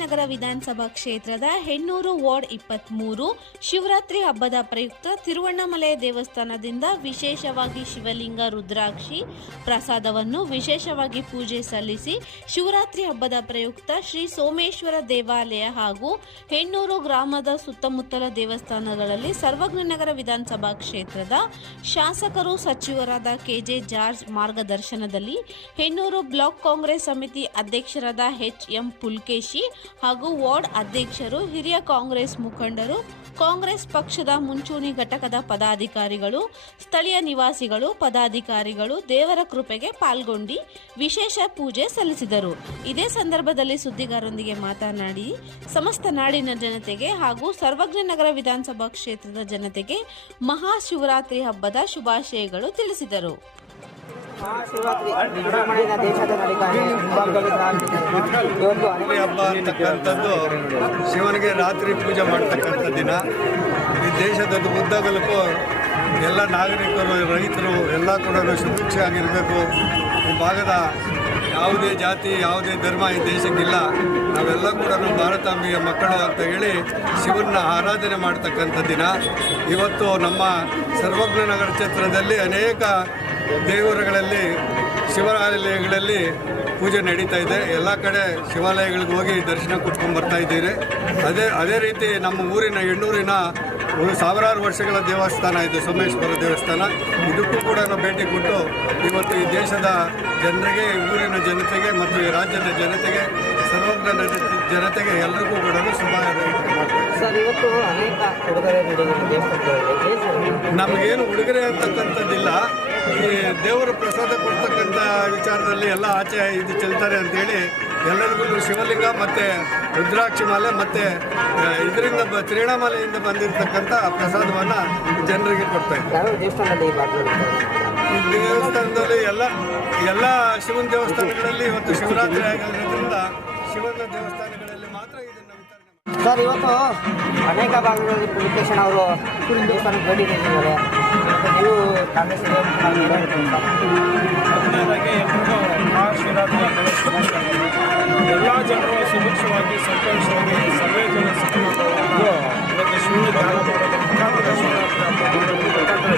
ವಿಧಾನಸಭಾ ಕ್ಷೇತ್ರದ ಹೆಣ್ಣೂರು ವಾರ್ಡ್ ಇಪ್ಪತ್ತ್ಮೂರು ಶಿವರಾತ್ರಿ ಹಬ್ಬದ ಪ್ರಯುಕ್ತ ತಿರುವಣ್ಣಾಮಲೈ ದೇವಸ್ಥಾನದಿಂದ ವಿಶೇಷವಾಗಿ ಶಿವಲಿಂಗ ರುದ್ರಾಕ್ಷಿ ಪ್ರಸಾದವನ್ನು ವಿಶೇಷವಾಗಿ ಪೂಜೆ ಸಲ್ಲಿಸಿ ಶಿವರಾತ್ರಿ ಹಬ್ಬದ ಪ್ರಯುಕ್ತ ಶ್ರೀ ಸೋಮೇಶ್ವರ ದೇವಾಲಯ ಹಾಗೂ ಹೆಣ್ಣೂರು ಗ್ರಾಮದ ಸುತ್ತಮುತ್ತಲ ದೇವಸ್ಥಾನಗಳಲ್ಲಿ ಸರ್ವಜ್ಞನಗರ ವಿಧಾನಸಭಾ ಕ್ಷೇತ್ರದ ಶಾಸಕರು ಸಚಿವರಾದ ಕೆಜೆ ಜಾರ್ಜ್ ಮಾರ್ಗದರ್ಶನದಲ್ಲಿ ಹೆಣ್ಣೂರು ಬ್ಲಾಕ್ ಕಾಂಗ್ರೆಸ್ ಸಮಿತಿ ಅಧ್ಯಕ್ಷರಾದ ಎಚ್ ಎಂ ಪುಲ್ಕೇಶಿ ಹಾಗೂ ವಾರ್ಡ್ ಅಧ್ಯಕ್ಷರು, ಹಿರಿಯ ಕಾಂಗ್ರೆಸ್ ಮುಖಂಡರು, ಕಾಂಗ್ರೆಸ್ ಪಕ್ಷದ ಮುಂಚೂಣಿ ಘಟಕದ ಪದಾಧಿಕಾರಿಗಳು, ಸ್ಥಳೀಯ ನಿವಾಸಿಗಳು, ಪದಾಧಿಕಾರಿಗಳು ದೇವರ ಕೃಪೆಗೆ ಪಾಲ್ಗೊಂಡು ವಿಶೇಷ ಪೂಜೆ ಸಲ್ಲಿಸಿದರು. ಇದೇ ಸಂದರ್ಭದಲ್ಲಿ ಸುದ್ದಿಗಾರರೊಂದಿಗೆ ಮಾತನಾಡಿ, ಸಮಸ್ತ ನಾಡಿನ ಜನತೆಗೆ ಹಾಗೂ ಸರ್ವಜ್ಞನಗರ ವಿಧಾನಸಭಾ ಕ್ಷೇತ್ರದ ಜನತೆಗೆ ಮಹಾಶಿವರಾತ್ರಿ ಹಬ್ಬದ ಶುಭಾಶಯಗಳು ತಿಳಿಸಿದರು. ರಾತ್ರಿ ಹಬ್ಬ ಅಂತಕ್ಕಂಥದ್ದು ಶಿವನಿಗೆ ರಾತ್ರಿ ಪೂಜೆ ಮಾಡ್ತಕ್ಕಂಥ ದಿನ. ಈ ದೇಶದ ಉದ್ದಗಲಕ್ಕೂ ಎಲ್ಲ ನಾಗರಿಕರು, ರೈತರು, ಎಲ್ಲ ಕೂಡ ಸುಭಿಕ್ಷೆಯಾಗಿರಬೇಕು ಈ ಭಾಗದ ಯಾವುದೇ ಜಾತಿ, ಯಾವುದೇ ಧರ್ಮ ಈ ದೇಶಕ್ಕಿಲ್ಲ. ನಾವೆಲ್ಲ ಕೂಡ ಭಾರತಾಂಬೆಯ ಮಕ್ಕಳು ಅಂತ ಹೇಳಿ ಶಿವನ ಆರಾಧನೆ ಮಾಡ್ತಕ್ಕಂಥ ದಿನ. ಇವತ್ತು ನಮ್ಮ ಸರ್ವಜ್ಞನಗರ ಕ್ಷೇತ್ರದಲ್ಲಿ ಅನೇಕ ದೇವರುಗಳಲ್ಲಿ ಶಿವಾಲಯಗಳಲ್ಲಿ ಪೂಜೆ ನಡೀತಾ ಇದೆ. ಎಲ್ಲ ಕಡೆ ಶಿವಾಲಯಗಳಿಗೆ ಹೋಗಿ ದರ್ಶನ ಕೊಟ್ಕೊಂಡು ಬರ್ತಾ ಇದ್ದೀರಿ. ಅದೇ ಅದೇ ರೀತಿ ನಮ್ಮ ಊರಿನ ಎಣ್ಣೂರಿನ ಒಂದು ಸಾವಿರಾರು ವರ್ಷಗಳ ದೇವಸ್ಥಾನ ಇದು ಸೋಮೇಶ್ವರ ದೇವಸ್ಥಾನ. ಇದಕ್ಕೂ ಕೂಡ ನಾವು ಭೇಟಿ ಕೊಟ್ಟು ಇವತ್ತು ಈ ದೇಶದ ಜನರಿಗೆ ಊರಿನ ಜನತೆಗೆ ಮತ್ತು ಈ ರಾಜ್ಯದ ಜನತೆಗೆ ಸರ್ವಜ್ಞ ಜನತೆಗೆ ಎಲ್ಲರಿಗೂ ಕೂಡ ಶುಭ ನಮಗೇನು ಉಡುಗೊರೆ ಅಂತಕ್ಕಂಥದ್ದಿಲ್ಲ. ಈ ದೇವರು ಪ್ರಸಾದ ಕೊಡ್ತಕ್ಕಂಥ ವಿಚಾರದಲ್ಲಿ ಎಲ್ಲ ಆಚೆ ಇದು. ಚೆಲ್ತಾರೆ ಅಂತೇಳಿ ಎಲ್ಲರಿಗೂ ಶಿವಲಿಂಗ ಮತ್ತು ರುದ್ರಾಕ್ಷಿ ಮಾಲೆ ಮತ್ತು ಇದರಿಂದ ಬ ತ್ರಿಣಾಮಾಲೆಯಿಂದ ಬಂದಿರತಕ್ಕಂಥ ಪ್ರಸಾದವನ್ನು ಜನರಿಗೆ ಕೊಡ್ತಾ ಇದ್ದಾರೆ. ದೇವಸ್ಥಾನದಲ್ಲಿ ಎಲ್ಲ ಎಲ್ಲ ಶಿವನ ದೇವಸ್ಥಾನಗಳಲ್ಲಿ ಇವತ್ತು ಶಿವರಾತ್ರಿ ಆಗಿರೋದ್ರಿಂದ ಶಿವನ ದೇವಸ್ಥಾನಗಳಲ್ಲಿ ಮಾತ್ರ ಇದನ್ನು. ಸರ್ ಇವತ್ತು ಅನೇಕ ಭಾಗಗಳಲ್ಲಿ ಪುಲಿಕೇಶನ್ ಅವರು ದೇವಸ್ಥಾನಕ್ಕೆ ಭೇಟಿ ನೀಡಿದ್ದಾರೆ. ನೀವು ಕಾಂಗ್ರೆಸ್ ಎಲ್ಲ ಜನರು ಸುಭಿಕ್ಷವಾಗಿ ಸಂತೋಷವಾಗಿ ಸರ್ವೇ ಜನ ಇವತ್ತು ಶಿವನ ಮುಖಾಂತರ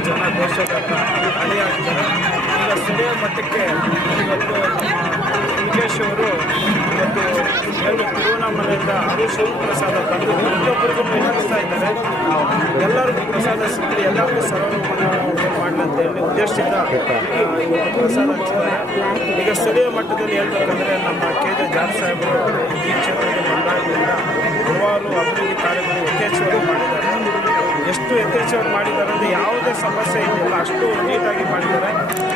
ಜನ ದೇಶದ ಅಣಿಯಾಗಿದ್ದಾರೆ ಈಗ ಸ್ಥಳೀಯ ಮಟ್ಟಕ್ಕೆ ಇವತ್ತು ಮುಖೇಶ್ ಅವರು ಇವತ್ತು ಏನು ತಿರುವಣ್ಣಾಮಲೆಯಿಂದ ಅದು ಶಿವ ಪ್ರಸಾದ ಪ್ರತಿಯೊಬ್ಬರಿಗೂ ವಿನಂತಿಸ್ತಾ ಇದ್ದಾರೆ. ಎಲ್ಲರಿಗೂ ಪ್ರಸಾದ ಸಿಕ್ಕಲಿ ಎಲ್ಲರಿಗೂ ಸರ್ವಮನ ಉದ್ದೇಶದಿಂದ ಈಗ ಸ್ಥಳೀಯ ಮಟ್ಟದಲ್ಲಿ ಹೇಳ್ಬೇಕಂದ್ರೆ ನಮ್ಮ ಕೆ ಜೆ ಜಾನ್ ಸಾಹೇಬರು ಈ ಕ್ಷೇತ್ರಕ್ಕೆ ಬಂದಾಗಲಿಂದ ಹಲವಾರು ಅಭಿವೃದ್ಧಿ ಕಾರ್ಯಗಳು ಯಥೇಚ್ಛವಾಗಿ ಮಾಡಿದ್ದಾರೆ. ಎಷ್ಟು ಯಥೇಚ್ಛವಾಗಿ ಮಾಡಿದ್ದಾರೆ ಅಂದರೆ ಯಾವುದೇ ಸಮಸ್ಯೆ ಇದೆಯಲ್ಲ ಅಷ್ಟು ನೀಟಾಗಿ ಮಾಡಿದ್ದಾರೆ.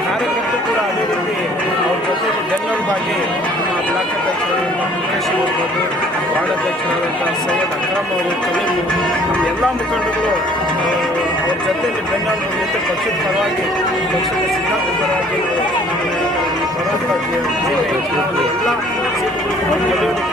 ಕಾರ್ಯಕರ್ತರು ಕೂಡ ಅದೇ ರೀತಿ ಅವ್ರ ಜೊತೆ ಬೆನ್ನೆಲುಬಾಗಿ ನಮ್ಮ ಬ್ಲಾಕ್ ಅಧ್ಯಕ್ಷರು ನಮ್ಮ ಮುಖೇಶ್ ಇರ್ಬೋದು, ವಾರ್ಡ್ ಅಧ್ಯಕ್ಷರಾದಂಥ ಸೈಯದ್ ಅಕ್ರಮ್ ಅವರು, ಕಲೀಮ್ ನಮ್ಮ ಎಲ್ಲ ಮುಖಂಡರು ಜೊತೆಯಲ್ಲಿ ಬೆನ್ನೆಲುಬು ಮತ್ತು ಪಕ್ಷದ ಪರವಾಗಿ ಪಕ್ಷದ ಸಿದ್ಧಾಂತ ಪರವಾಗಿ ಬರುವಂಥ ಚುನಾವಣೆ ಎಲ್ಲ ಸೀಟುಗಳಿಗೆ